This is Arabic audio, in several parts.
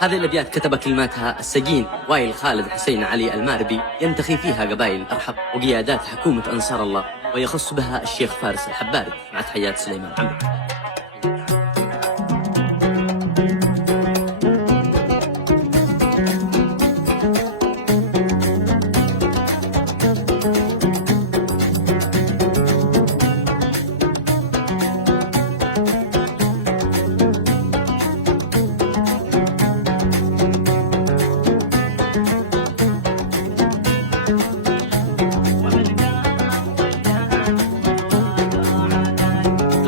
هذه الأبيات كتب كلماتها السجين وائل خالد حسين علي الماربي، ينتخي فيها قبائل أرحب وقيادات حكومة أنصار الله، ويخص بها الشيخ فارس الحباري، مع تحيات سليمان عمرو.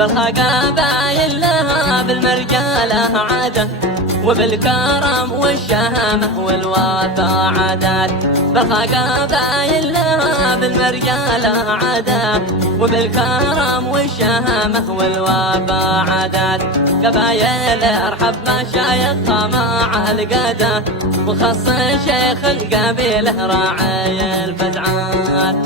بالقبائل لها بالمرجالة عادة، وبالكرم والشهامة والوفا عادات. بالقبائل لها بالمرجالة عادة، وبالكرم والشهامة والوفا عادات. قبايل ارحب مشايخها مع القادة، وخص شيخ القبيلة راعي الفزعات.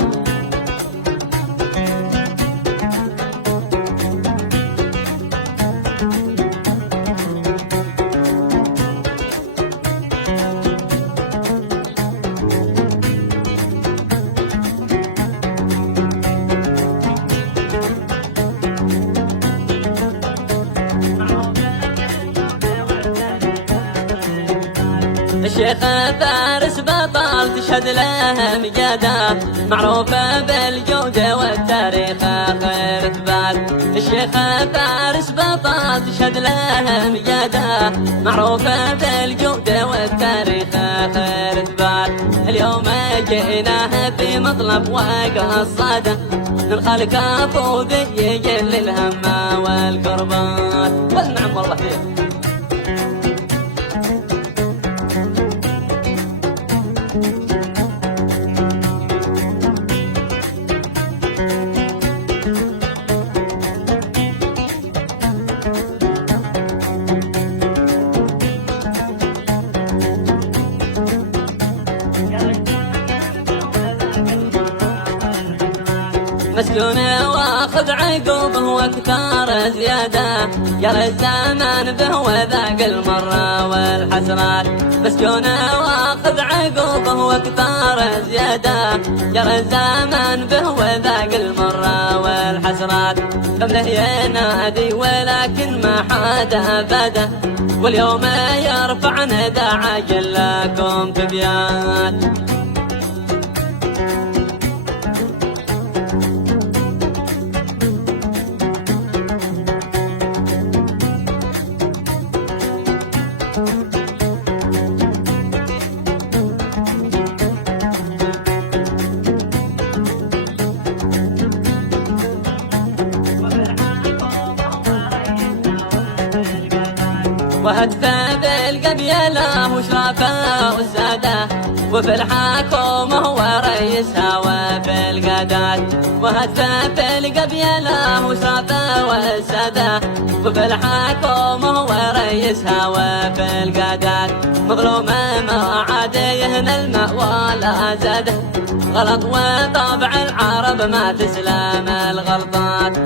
الشيخ فارس بطل تشهد له مجادة، معروفة بالجودة والتاريخ خير اثبات. الشيخ فارس بطل تشهد له مجادة، معروفة بالجودة والتاريخ خير اثبات. اليوم جئناه في مطلب وقصاده، للخلق فوذي يجل الهم والكربات. والنعم والله فيه. مسجون واخذ عقوبه واكثار زياده، يرى الزمان به وذاق المره والحسرات. مسجون واخذ عقوبه واكثار زياده، يرى الزمان به وذاق المره والحسرات. قبله ينادي ولكن ما حد افاده، واليوم يرفع ندى عاجل لكم تبيات. وهتف بالقبيلة وشرافة والسادة، وفي الحكومة هو رئيسها وفي القادات. وهتف بالقبيلة وشرافة والسادة، وفي الحكومة هو رئيسها وفي القادات. مظلومة ما عاد يهنى الماء ولا زاده، غلط وطبع العرب ما تسلم الغلطات.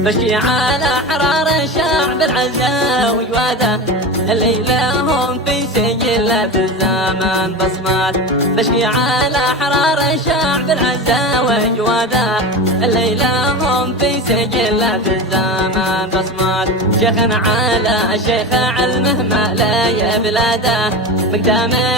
بشي على حرار الشعب العزة وجواده، اللي لهم في سجلة الزمان بصمات. بشي على حرار الشعب العزة وجواده، اللي لهم في سجلة الزمان بصمات. شيخنا على الشيخ علمه ما لا يبلاده، مقدامه